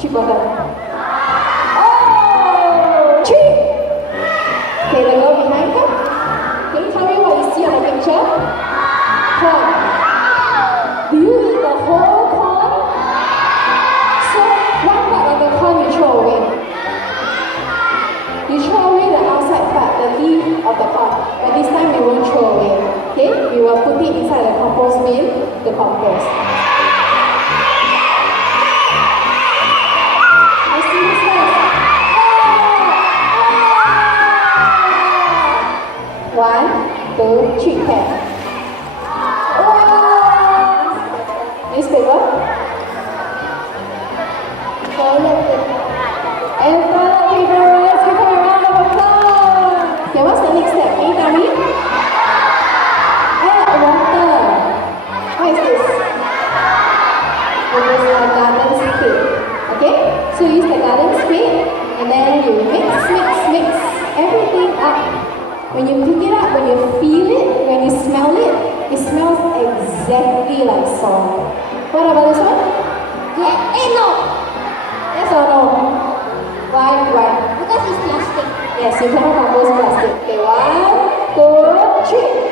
Chip bottom. Oh! Tree! Okay, the girl behind her. Can you tell me what you see on the picture? Corn. Do you eat the whole corn? So, one part of the corn you throw away. You throw away the outside part, the leaf of the corn. But this time we won't throw away. Okay? We will put it inside the compost bin, the compost. I see this first. One, two, three, ten. Newspaper. Toilet paper. And toilet paper. Let's give her a round of applause. Okay, what's the next step? Can you tell me? Add water. What is this? It is a garden spade. Okay? So use the garden spade and then you mix everything up. When you pick it up, when you feel it, when you smell it, it smells exactly like salt. What about this one? Yeah. No. Yes or no? Why? Because it's plastic. Yes, you cannot compose plastic. Okay, 1, 2, 3.